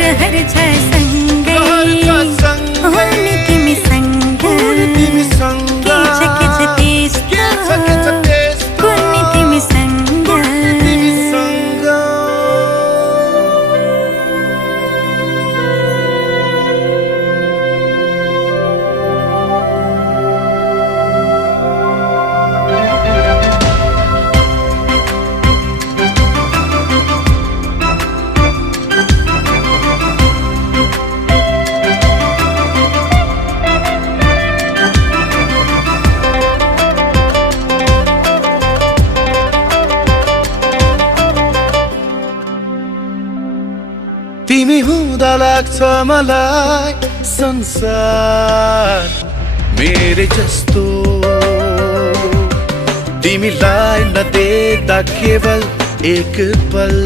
रहर छ सँगै हुने तिमी सँग के छ त्यस्तो कुर्ने तिमी सँग तिमी हुँदा लाग्छ मलाई संसार मेरे जस्तो तिमीलाई नदेख्दा केवल एक पल